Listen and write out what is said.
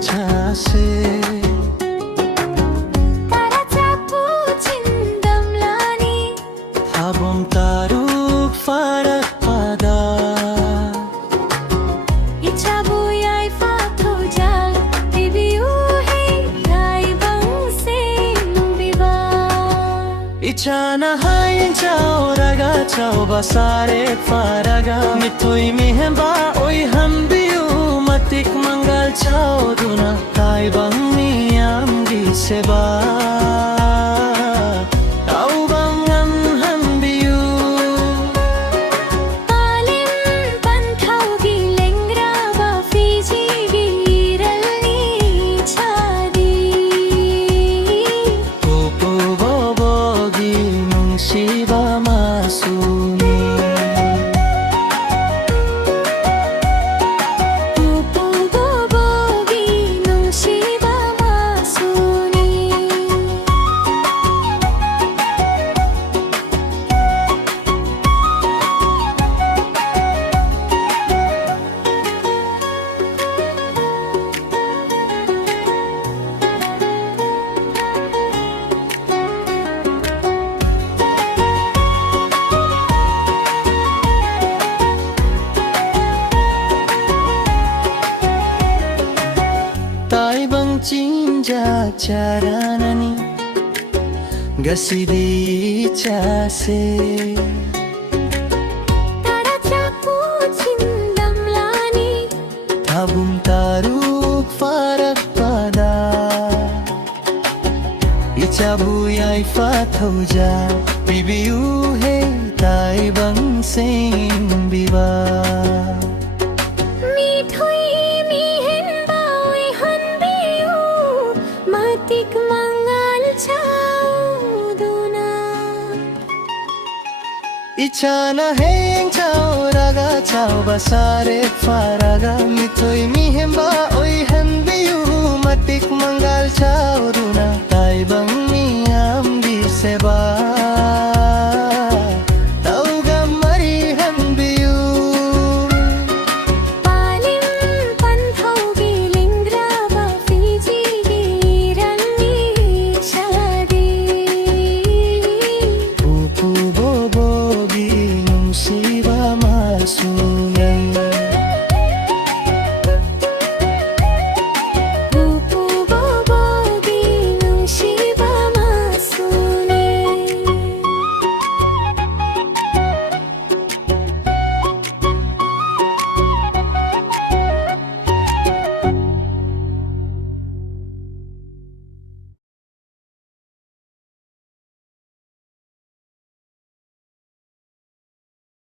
chase habang taruk farak pada Ichabuy ay fatujal Bibiyuhi ay bangsin biba Ichana hayin chao raga chao basare faraga Mitoy mihemba oy hambiyu matik mangal chao duna Tai bang niyam giseba Shiba masuni Pupu bobogi nung shiba masuni Taibang cinja caranani gasidi chase Tarachapu chindamlani Tabung taruk farak pada Ichabuy ay fatauja Bibiyu hey taibang sing biba Matik mangal chao duna Ichana heng chao raga chao basare faraga Mitoy mihemba oy handa